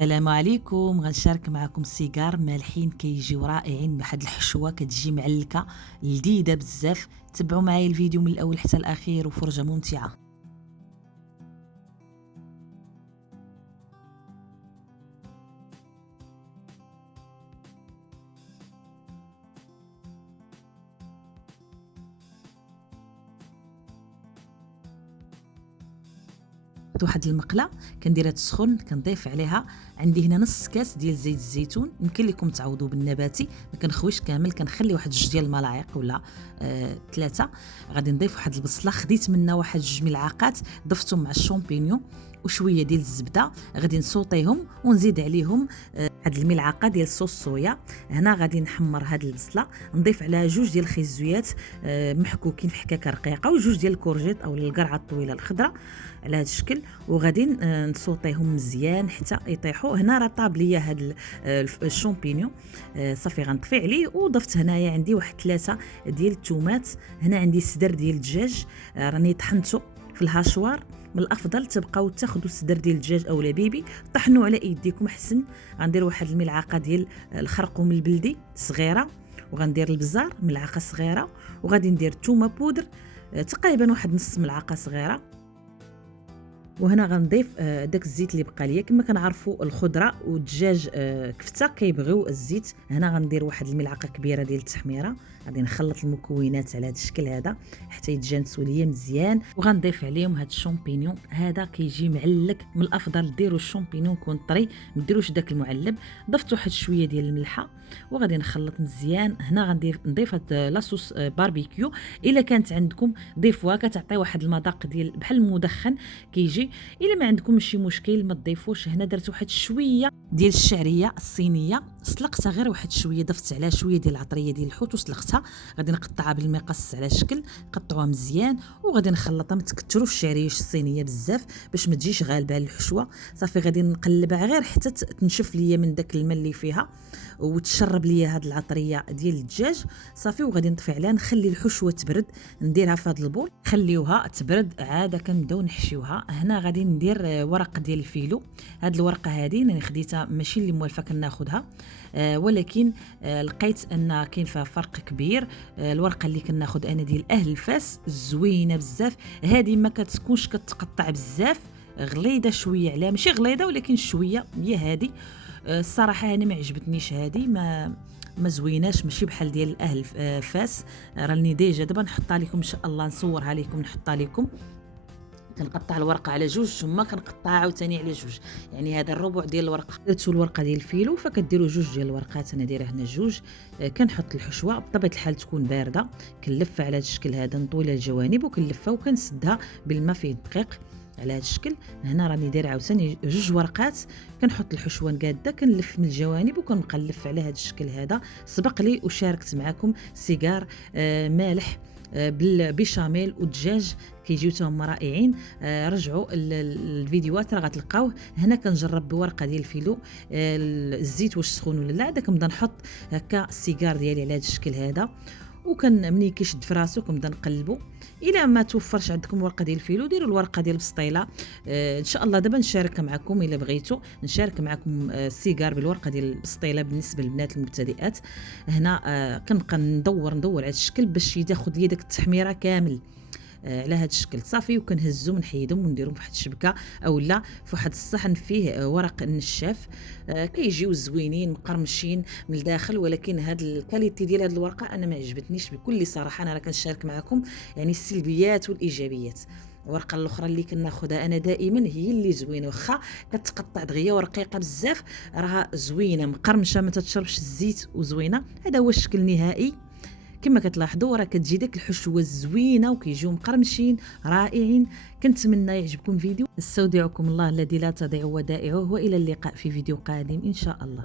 السلام عليكم. غنشارك معكم سيجار مالحين كيجيو رائعين بواحد الحشوه كتجي معلكه لذيذه بزاف. تبعوا معايا الفيديو من الاول حتى الاخير وفرجه ممتعه. واحد المقله كنديرها تسخن، كنضيف عليها عندي هنا نص كاس ديال زيت الزيتون. يمكن لكم تعوضوا بالنباتي، ما كنخويش كامل، كنخلي واحد 2 ديال الملاعق ولا 3. غادي نضيف واحد البصله، خديت منها واحد 2 ملعقات، ضفتهم مع الشامبينيون وشويه ديال الزبده. غادي نسوطيهم ونزيد عليهم هاد الملعقه ديال صوص صويا. هنا غادي نحمر هاد البصله، نضيف عليها 2 ديال الخيزويات محكوكين في حكاكه رقيقه، و2 ديال الكورجيت او القرعه الطويله الخضراء على هذا الشكل. وغادي نسوطيهم مزيان حتى يطيحوا. هنا راه طاب ليا هاد الشامبينيون. صافي غنطفي عليه، وضفت هنايا عندي واحد 3 ديال الثومات. هنا عندي صدر ديال الدجاج، راني طحنته في الهاشوار. من الافضل تبقاو تاخذوا صدر ديال الدجاج اولا بيبي، طحنوا على ايديكم احسن. غندير واحد الملعقه ديال الخرقوم البلدي صغيره، وغندير البزار ملعقه صغيره، وغادي ندير الثومه بودر تقريبا واحد نص ملعقه صغيره. وهنا غنضيف داك الزيت اللي بقى ليا. كما كنعرفوا الخضره والدجاج كفته كيبغيو الزيت. هنا غندير واحد الملعقه كبيره ديال التحميره. غادي نخلط المكونات على هذا الشكل هذا حتى يتجانسوا ليا مزيان، وغنضيف عليهم هاد الشامبينيون. هذا كيجي معلك، من الافضل ديروا الشامبينيون يكون طري، ما ديروش داك المعلب. ضفت واحد شويه ديال الملحه وغادي نخلط مزيان. هنا غندير نضيف هاد لاصوص باربيكيو. الا كانت عندكم ضيفوها، كتعطي واحد المذاق ديال بحال المدخن كيجي. الا ما عندكم شي مشكل ما تضيفوش. هنا درت واحد شويه ديال الشعريه الصينيه، سلقتها غير واحد شويه، ضفت عليها شويه ديال العطريه ديال الحوت وسلقتها. غادي نقطعها بالمقص على شكل، قطعوها مزيان وغادي نخلطها. ما تكثروش الشعريه الصينيه بزاف باش ما تجيش غالبه على الحشوه. صافي غادي نقلبها غير حتى تنشف ليا من داك الماء اللي فيها وتشرب ليا هاد العطريه ديال الدجاج. صافي وغادي نطفي عليها، نخلي الحشوه تبرد، نديرها في هاد البول، خليوها تبرد عاد كنبداو نحشيوها. هنا غادي ندير ورق ديال الفيلو. هاد الورقه هذه انا خديتها ماشي اللي موالفه كناخذها، ولكن لقيت ان كاين فيها فرق كبير. الورقه اللي كناخذ انا ديال اهل فاس زوينه بزاف. هذه ما كتكونش كتقطع بزاف، غليظه شويه عليها، ماشي غليظه ولكن شويه هي هذه. الصراحه انا ما عجبتنيش هذه، ما زويناش، ماشي بحال ديال اهل فاس. راني ديجا دابا نحطها لكم ان شاء الله، نصورها لكم نحطها لكم. كنقطع الورقه على 2 ثم كنقطعها عاوتاني على 2، يعني هذا الربع ديال الورقه. درتو الورقه ديال الفيلو فكديروا 2 ديال الورقات. انا دايره هنا 2. كنحط الحشوه بطبيعه الحال تكون بارده، كنلفها على هذا الشكل هذا، نطوي الجوانب وكنلفها وكنسدها بالماء فيه الدقيق على هذا الشكل. هنا راني دايره عاوتاني 2 ورقات، كنحط الحشوه نقاده، كنلف من الجوانب وكنبقى نلف على هذا الشكل هذا. سبق لي وشاركت معكم سيجار مالح بالبيشاميل والدجاج، كيجيو تاهم رائعين. رجعوا الفيديوهات راه غتلقاوه. هنا كنجرب بورقه ديال الفيلو الزيت واش سخون ولا لا. كنبدا نحط هكا السيجار ديالي على هذا الشكل هذا، وكان ملي كيشد في راسو كنبدا نقلبو. الا ما توفرش عندكم ورقه ديال الفيلو ديروا الورقه ديال البسطيله. ان شاء الله دابا نشارك معكم، الا بغيتوا نشارك معكم السيجار بالورقه ديال البسطيله بالنسبه للبنات المبتدئات. هنا كنبقى ندور على هذا الشكل باش ياخذ لي داك التحميره كامل على هذا الشكل. صافي وكنهزهم نحيدهم ونديرهم في واحد الشبكه اولا في واحد الصحن فيه ورق النشاف. كيجيو زوينين مقرمشين من الداخل، ولكن هاد الكاليتي ديال هاد الورقه انا ما عجبتنيش بكل صراحه. انا راه كنشارك معكم يعني السلبيات والايجابيات. الورقه الاخرى اللي كناخذها انا دائما هي اللي زوينه، واخا كتقطع دغيا ورقيقه بزاف، راها زوينه مقرمشه ما تتشربش الزيت وزوينه. هذا هو الشكل النهائي. كما كتلاحظوا راه كتجي ديك الحشوه الزوينه وكيجيو مقرمشين رائعين. كنتمنى يعجبكم الفيديو. استودعكم الله الذي لا تضيع ودائعه، والى اللقاء في فيديو قادم ان شاء الله.